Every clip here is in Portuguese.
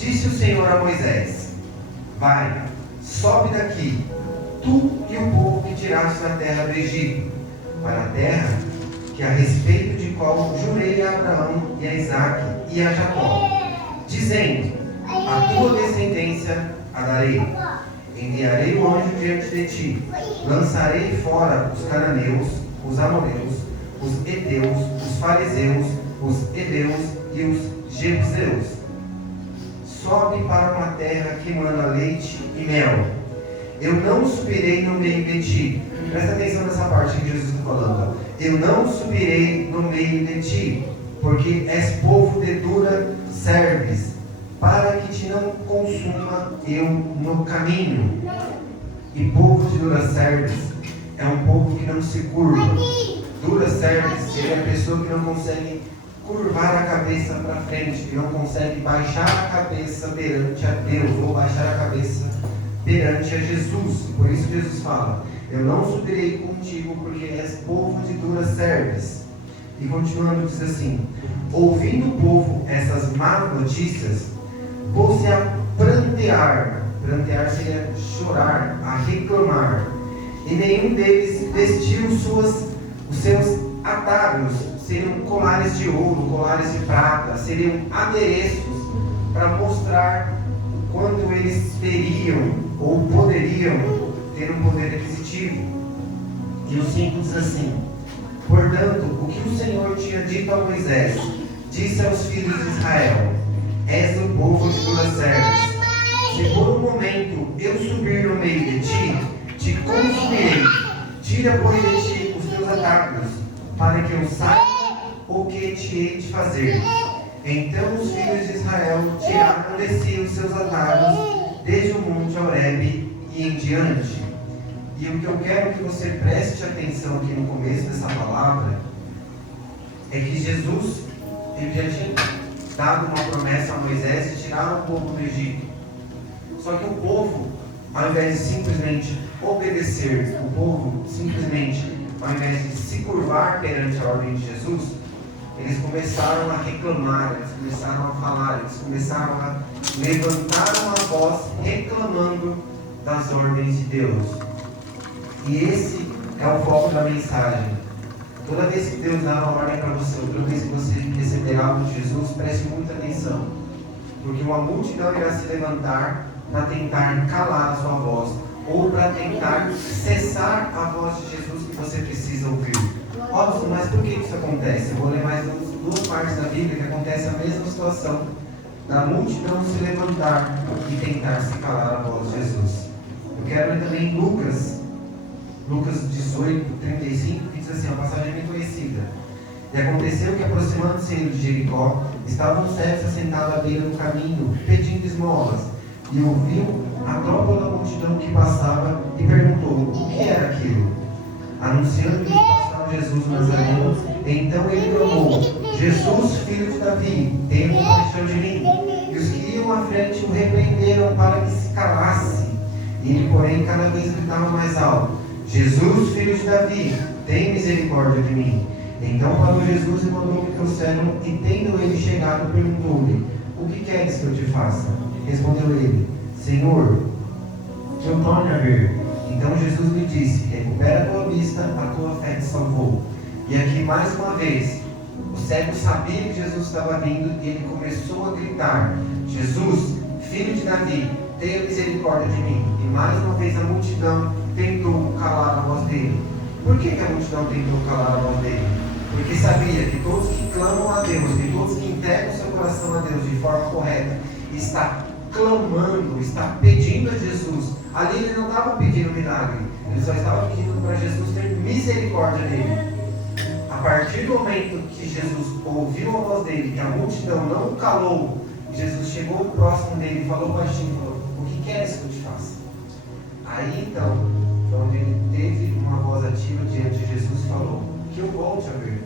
Disse o Senhor a Moisés: vai, sobe daqui, tu e o povo que tiraste da terra do Egito, para a terra que a respeito de qual jurei a Abraão e a Isaque e a Jacó, dizendo: a tua descendência a darei. Enviarei o anjo diante de ti, lançarei fora os cananeus, os amorreus, os heteus, os fariseus, os heveus e os jebuseus. Sobe para uma terra que manda leite e mel. Eu não subirei no meio de ti. Presta atenção nessa parte que Jesus está falando. Eu não subirei no meio de ti, porque és povo de dura cerviz, para que te não consuma eu no caminho. E povo de dura cerviz é um povo que não se curva. Dura cerviz é a pessoa que não consegue curvar a cabeça para frente, que não consegue baixar a cabeça perante a Deus, ou baixar a cabeça perante a Jesus. Por isso Jesus fala: eu não subirei contigo, porque és povo de dura cerviz. E continuando diz assim: ouvindo o povo essas más notícias, pôs-se a prantear. Prantear seria chorar, a reclamar. E nenhum deles vestiu os seus atalhos. Seriam colares de ouro, colares de prata, seriam adereços para mostrar o quanto eles teriam ou poderiam ter um poder aquisitivo. E o 5 diz assim: portanto, o que o Senhor tinha dito a Moisés, disse aos filhos de Israel: és o povo de dura cerviz. Se por um momento eu subir no meio de ti, te consumirei. Tira, pois, de ti os teus atalhos, para que eu saiba o que te hei de fazer. Então os filhos de Israel tiraram de si os seus atalhos, desde o monte Horebe e em diante. E o que eu quero que você preste atenção aqui no começo dessa palavra é que Jesus, ele já tinha dado uma promessa a Moisés de tirar o povo do Egito. Só que o povo, ao invés de simplesmente obedecer, o povo simplesmente, ao invés de se curvar perante a ordem de Jesus, eles começaram a reclamar, eles começaram a falar, eles começaram a levantar uma voz reclamando das ordens de Deus. E esse é o foco da mensagem. Toda vez que Deus dá uma ordem para você, toda vez que você receber algo de Jesus, preste muita atenção, porque uma multidão irá se levantar para tentar calar a sua voz, ou para tentar cessar a voz de Jesus que você precisa ouvir. Óbvio, mas por que isso acontece? Eu vou ler mais duas partes da Bíblia que acontece a mesma situação, da multidão se levantar e tentar se calar a voz de Jesus. Eu quero ler também Lucas 18, 35, que diz assim, uma passagem bem conhecida. E aconteceu que, aproximando-se ele de Jericó, estava um cego assentado à beira do caminho, pedindo esmolas. E ouviu a tropa da multidão que passava e perguntou: o que era aquilo? Anunciando que passava Jesus Nazareno, então ele clamou: Jesus, filho de Davi, tenha compaixão de mim. E os que iam à frente o repreenderam para que se calasse. E ele, porém, cada vez gritava mais alto: Jesus, filho de Davi, tenha misericórdia de mim. Então parou Jesus e mandou que trouxeram, e tendo ele chegado, perguntou-lhe: o que queres que eu te faça? Respondeu ele: Senhor, que eu torne a ver. Então Jesus lhe disse: recupera a tua vista, a tua fé te salvou. E aqui mais uma vez, o cego sabia que Jesus estava vindo e ele começou a gritar: Jesus, filho de Davi, tenha misericórdia de mim. E mais uma vez a multidão tentou calar a voz dele. Por que a multidão tentou calar a voz dele? Porque sabia que todos que clamam a Deus, que todos que entregam seu coração a Deus de forma correta, está clamando, está pedindo a Jesus. Ali ele não estava pedindo milagre, ele só estava pedindo para Jesus ter misericórdia dele. A partir do momento que Jesus ouviu a voz dele, que a multidão não calou, Jesus chegou próximo dele e falou baixinho: o que queres que eu te faça? Aí então, onde ele teve uma voz ativa diante de Jesus, falou: que eu volte a ver.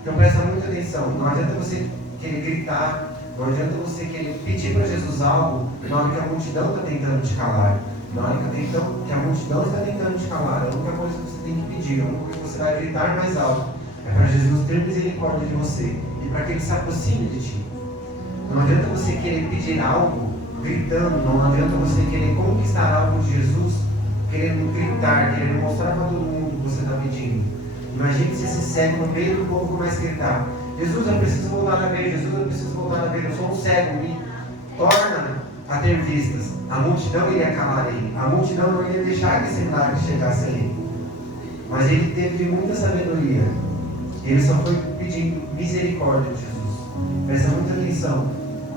Então presta muita atenção, não adianta você querer gritar, não adianta você querer pedir para Jesus algo na hora que a multidão está tentando te calar. Na hora que a multidão está tentando te calar, a única coisa que você tem que pedir, a única coisa que você vai gritar mais alto, é para Jesus ter misericórdia de você e para que Ele se aproxime de ti. Não adianta você querer pedir algo gritando, não adianta você querer conquistar algo de Jesus querendo gritar, querendo mostrar para todo mundo o que você está pedindo. Imagine se esse cego no meio do povo começa a gritar: Jesus, eu preciso voltar a ver, Jesus, eu preciso voltar a ver, eu sou um cego, me torna a ter vistas. A multidão iria calar ele, a multidão não iria deixar que esse milagre chegasse a ele. Mas ele teve muita sabedoria, e ele só foi pedindo misericórdia de Jesus. Presta muita atenção,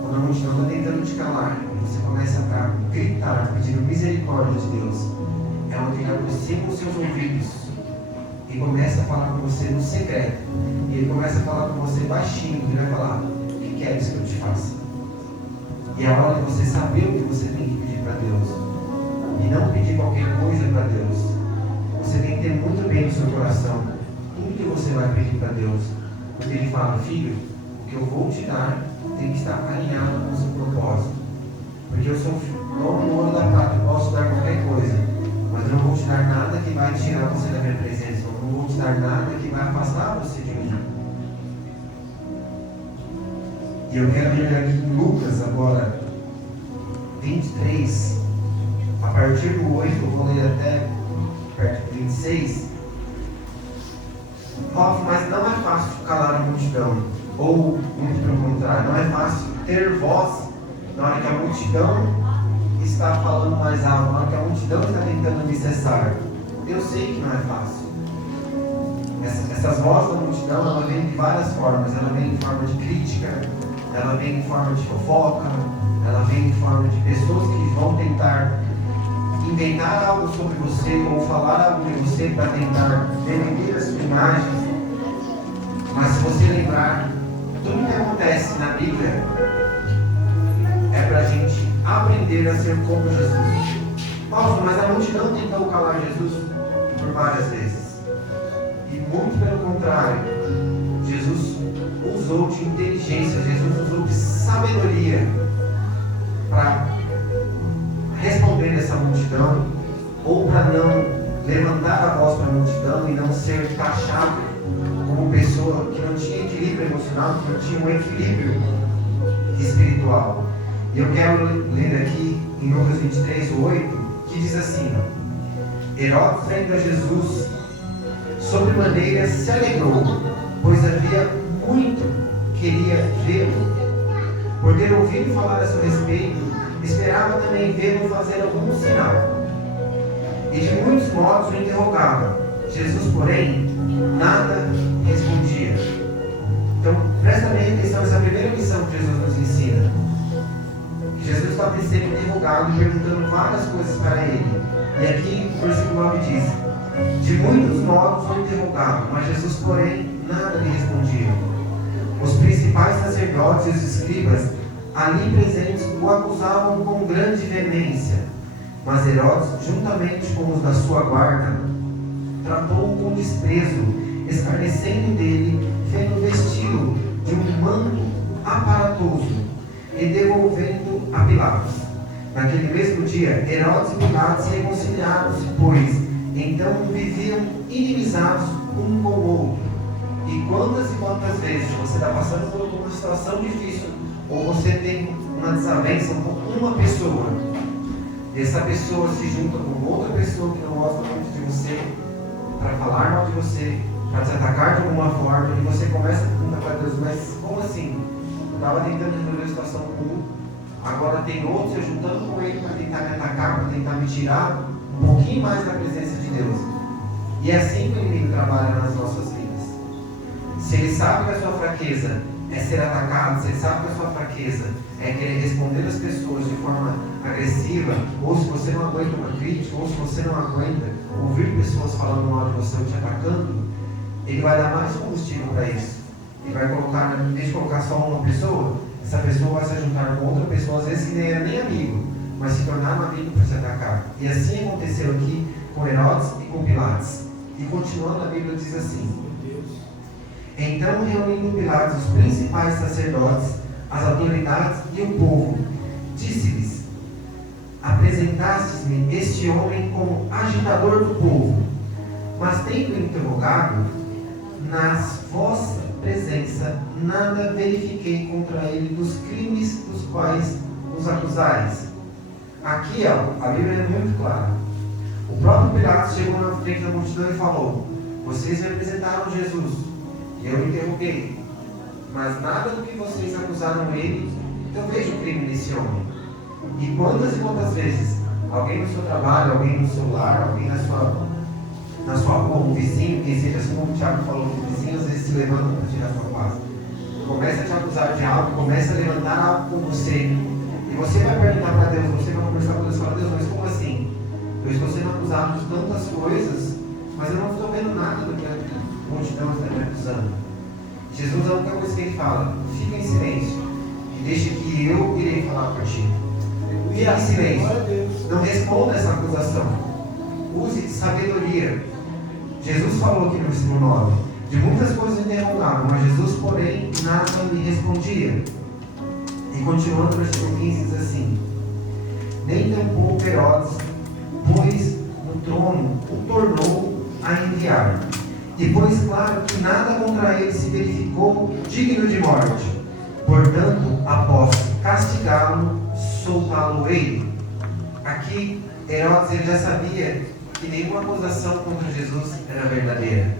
quando a multidão está tentando te calar, você começa a gritar, pedindo misericórdia de Deus, é onde ele aproxima os seus ouvidos e começa a falar com você no secreto. E ele começa a falar com você baixinho, e vai falar: o que queres que eu te faça? E é a hora de você saber o que você tem que pedir para Deus, e não pedir qualquer coisa para Deus. Você tem que ter muito bem no seu coração tudo que você vai pedir para Deus, porque ele fala: filho, o que eu vou te dar tem que estar alinhado com o seu propósito. Porque eu sou dono do ouro da prata, eu posso dar qualquer coisa, mas eu não vou te dar nada que vai tirar você da minha presença, eu não vou te dar nada que vai afastar você de mim. E eu quero ler aqui em Lucas agora 23, a partir do 8, eu vou ler até perto do 26. Mas não é fácil calar a multidão, ou muito pelo contrário, não é fácil ter voz na hora que a multidão está falando mais alto, na hora que a multidão está tentando me cessar. Eu sei que não é fácil. Essas vozes da multidão, ela vem de várias formas. Ela vem em forma de crítica, ela vem em forma de fofoca, ela vem em forma de pessoas que vão tentar inventar algo sobre você ou falar algo de você para tentar defender a sua imagem. Mas se você lembrar, tudo que acontece na Bíblia é para a gente aprender a ser como Jesus. Nossa, mas a multidão tentou calar Jesus por várias vezes. E muito pelo contrário, Jesus usou de inteligência, Jesus usou de sabedoria para responder essa multidão, ou para não levantar a voz para a multidão e não ser taxado como pessoa que não tinha equilíbrio emocional, que não tinha um equilíbrio espiritual. E eu quero ler aqui em Lucas 23, 8, que diz assim: Herodes, vendo a Jesus, sobremaneira se alegrou, pois havia muito queria vê-lo. Por ter ouvido falar a seu respeito, esperava também vê-lo fazer algum sinal. E de muitos modos o interrogava. Jesus, porém, nada respondia. Então, presta bem atenção, essa é a primeira lição que Jesus nos ensina. Jesus está sendo interrogado e perguntando várias coisas para ele. E aqui o versículo 9 diz: de muitos modos o interrogava, mas Jesus, porém, nada lhe respondia. Os principais sacerdotes e os escribas ali presentes o acusavam com grande veemência, mas Herodes, juntamente com os da sua guarda, tratou-o com desprezo, escarnecendo dele, fazendo vesti-lo de um manto aparatoso e devolvendo a Pilatos. Naquele mesmo dia, Herodes e Pilatos se reconciliaram-se, pois então viviam inimizados um com o outro. E quantas vezes você está passando por uma situação difícil, ou você tem uma desavença com uma pessoa, e essa pessoa se junta com outra pessoa que não gosta muito de você, para falar mal de você, para te atacar de alguma forma, e você começa a perguntar para Deus: mas como assim? Eu estava tentando resolver a situação com um, agora tem outro se juntando com ele para tentar me atacar, para tentar me tirar um pouquinho mais da presença de Deus. E é assim que o inimigo trabalha nas nossas vidas. Se ele sabe que a sua fraqueza é ser atacado, se ele sabe que a sua fraqueza é querer responder às pessoas de forma agressiva, ou se você não aguenta uma crítica, ou se você não aguenta ouvir pessoas falando mal de você ou te atacando, ele vai dar mais combustível para isso. Ele vai colocar, em vez de colocar só uma pessoa, essa pessoa vai se juntar com outra pessoa, às vezes que nem era nem amigo, mas se tornar um amigo para se atacar. E assim aconteceu aqui com Herodes e com Pilatos. E continuando, a Bíblia diz assim: então, reunindo Pilatos os principais sacerdotes, as autoridades e o povo, disse-lhes: apresentastes-me este homem como agitador do povo, mas tendo interrogado, presença nada verifiquei contra ele dos crimes dos quais os acusais. Aqui, ó, a Bíblia é muito clara. O próprio Pilatos chegou na frente da multidão e falou: vocês me apresentaram Jesus e eu interroguei, mas nada do que vocês acusaram ele, eu vejo crime nesse homem. E quantas vezes alguém no seu trabalho, alguém no seu lar, alguém na sua rua, um vizinho, quem seja, assim como o Tiago falou, que o vizinho às vezes se levanta para tirar a sua paz, começa a te acusar de algo, começa a levantar algo com você, e você vai perguntar para Deus, você vai conversar com Deus e falar: Deus, mas como assim? Eu estou sendo acusado de tantas coisas, mas eu não estou vendo nada do que a multidão está me acusando. Jesus, a única coisa que ele fala: fica em silêncio e deixa que eu irei falar por ti. Fica em silêncio, não responda essa acusação, use de sabedoria. Jesus falou aqui no versículo 9: de muitas coisas interrogavam, mas Jesus, porém, nada lhe respondia. E continuando no versículo 15, diz assim: nem tampouco Herodes, pois no trono o tornou a enviar. E pois claro que nada contra ele se verificou digno de morte. Portanto, após castigá-lo, soltá-lo-ei. Aqui, Herodes ele já sabia que nenhuma acusação contra Jesus era verdadeira.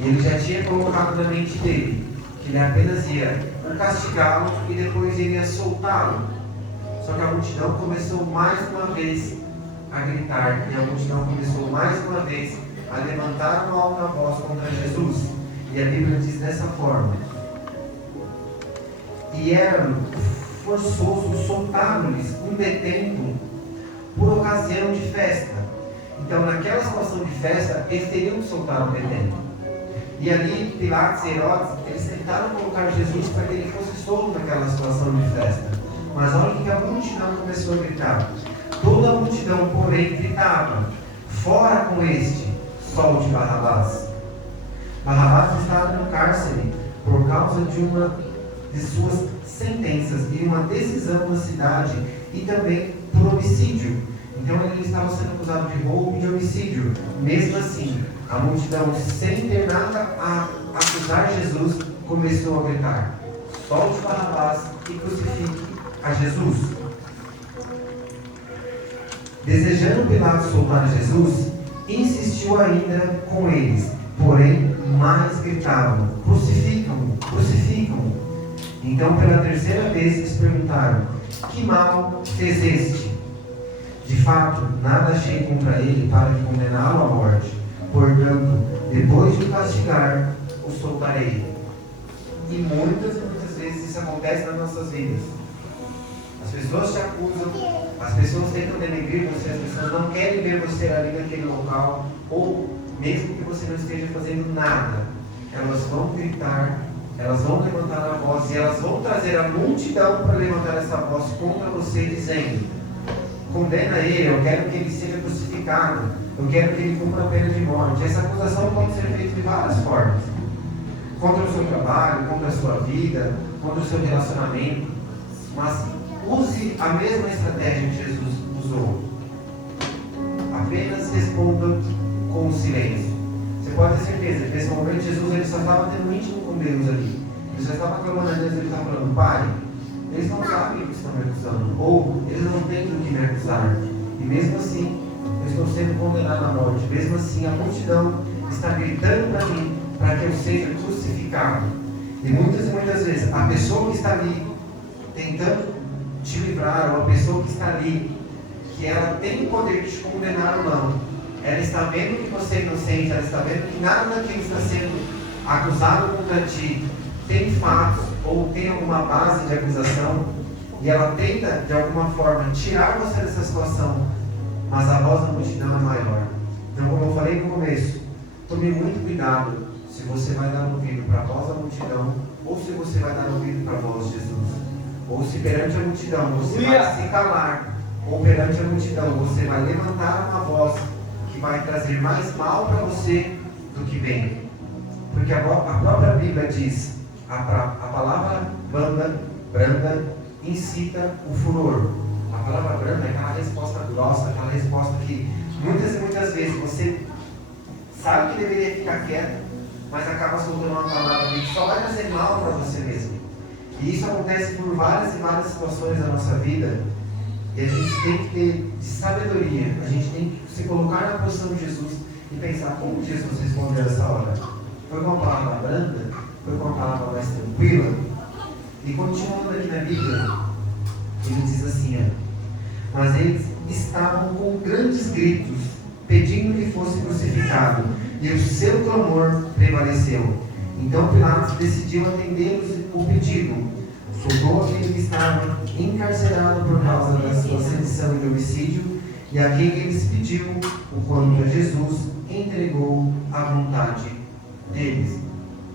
E ele já tinha colocado na mente dele que ele apenas ia castigá-lo e depois iria soltá-lo. Só que a multidão começou mais uma vez a gritar, e a multidão começou mais uma vez a levantar uma alta voz contra Jesus. E a Bíblia diz dessa forma: e era forçoso soltar-lhes um detento por ocasião de festa. Então, naquela situação de festa, eles teriam que soltar o detento. E ali, Pilatos e Herodes, eles tentaram colocar Jesus para que ele fosse solto naquela situação de festa. Mas olha o que a multidão começou a gritar. Toda a multidão, porém, gritava: fora com este, solte Barrabás. Barrabás estava no cárcere por causa de uma de suas sentenças e uma decisão na cidade, e também por homicídio. Então ele estava sendo acusado de roubo e de homicídio. Mesmo assim, a multidão, sem ter nada a acusar Jesus, começou a gritar: solte Barrabás e crucifique a Jesus. Desejando Pilatos soltar Jesus, insistiu ainda com eles, porém mais gritavam: crucificam-o, crucificam-o. Então, pela terceira vez, lhes perguntaram: que mal fez este? De fato, nada achei contra ele para condená-lo à morte. Portanto, depois de o castigar, o soltarei. E muitas vezes isso acontece nas nossas vidas. As pessoas te acusam, as pessoas tentam denegrir você, as pessoas não querem ver você ali naquele local, ou mesmo que você não esteja fazendo nada, elas vão gritar, elas vão levantar a voz e elas vão trazer a multidão para levantar essa voz contra você, dizendo: condena ele, eu quero que ele seja crucificado, eu quero que ele cumpra a pena de morte. Essa acusação pode ser feita de várias formas: contra o seu trabalho, contra a sua vida, contra o seu relacionamento. Mas use a mesma estratégia que Jesus usou. Apenas responda com silêncio. Você pode ter certeza que nesse momento Jesus ele só estava tendo íntimo com Deus ali. Ele só estava clamando a Deus, ele estava falando: Pai, eles não sabem o que estão me acusando, ou eles não têm do que me acusar. E mesmo assim, eu estou sendo condenado à morte. Mesmo assim, a multidão está gritando para mim, para que eu seja crucificado. E muitas vezes, a pessoa que está ali tentando te livrar, ou a pessoa que está ali, que ela tem o poder de te condenar ou não, ela está vendo que você é inocente, ela está vendo que nada daquilo está sendo acusado contra ti tem fatos ou tem alguma base de acusação, e ela tenta de alguma forma tirar você dessa situação, mas a voz da multidão é maior. Então, como eu falei no começo, tome muito cuidado se você vai dar ouvido para a voz da multidão, ou se você vai dar ouvido para a voz de Jesus. Ou se perante a multidão você vai se calar, ou perante a multidão você vai levantar uma voz que vai trazer mais mal para você do que bem. Porque a própria Bíblia diz: a palavra branda incita o furor. A palavra branda é aquela resposta grossa, aquela resposta que muitas vezes você sabe que deveria ficar quieto, mas acaba soltando uma palavra que só vai fazer mal para você mesmo. E isso acontece por várias e várias situações da nossa vida. E a gente tem que ter sabedoria, a gente tem que se colocar na posição de Jesus e pensar como Jesus respondeu essa hora. Foi com uma palavra branda? Foi com uma palavra mais tranquila? E continuando aqui na Bíblia, ele diz assim, mas eles estavam com grandes gritos, pedindo que fosse crucificado, e o seu clamor prevaleceu. Então Pilatos decidiu atender o pedido. Soltou aquele que estava encarcerado por causa da sua sedição e de homicídio, e a quem eles pediu, o quanto a Jesus entregou à vontade deles.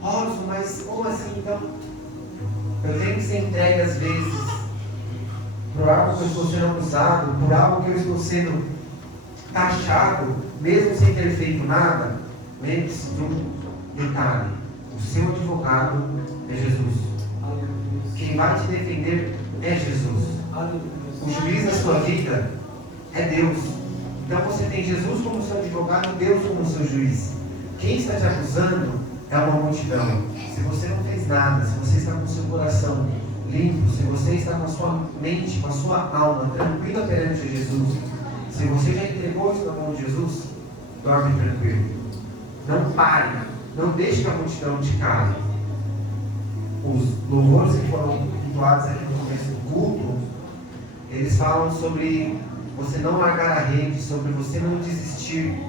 Robson, mas como assim então? Eu tenho que ser entregue às vezes por algo que eu estou sendo acusado, por algo que eu estou sendo taxado, mesmo sem ter feito nada? Lembre-se de um detalhe: o seu advogado é Jesus. Quem vai te defender é Jesus. O juiz da sua vida é Deus. Então você tem Jesus como seu advogado e Deus como seu juiz. Quem está te acusando é uma multidão. Se você não fez nada, se você está com o seu coração limpo, se você está com a sua mente, com a sua alma tranquila perante Jesus, se você já entregou isso na mão de Jesus, dorme tranquilo. Não pare, não deixe que a multidão te cale. Os louvores que foram entoados aqui no começo do culto, eles falam sobre você não largar a rede, sobre você não desistir.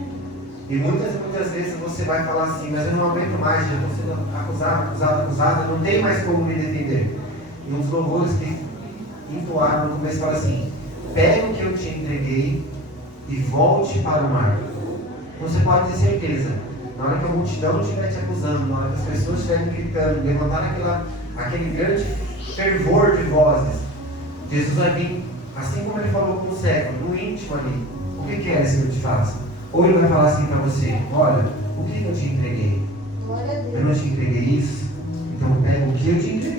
E muitas vezes você vai falar assim, mas eu não aguento mais, já estou sendo acusado, não tem mais como me defender. E os louvores que entoaram no começo falam assim: pegue o que eu te entreguei e volte para o mar. Você pode ter certeza, na hora que a multidão estiver te acusando, na hora que as pessoas estiverem gritando, levantando aquele grande fervor de vozes, Jesus vai vir, assim como ele falou com o cego, no íntimo ali: o que queres que eu te faça? Ou ele vai falar assim para você: olha, o que eu te entreguei? Eu não te entreguei isso, então pega o que eu te entreguei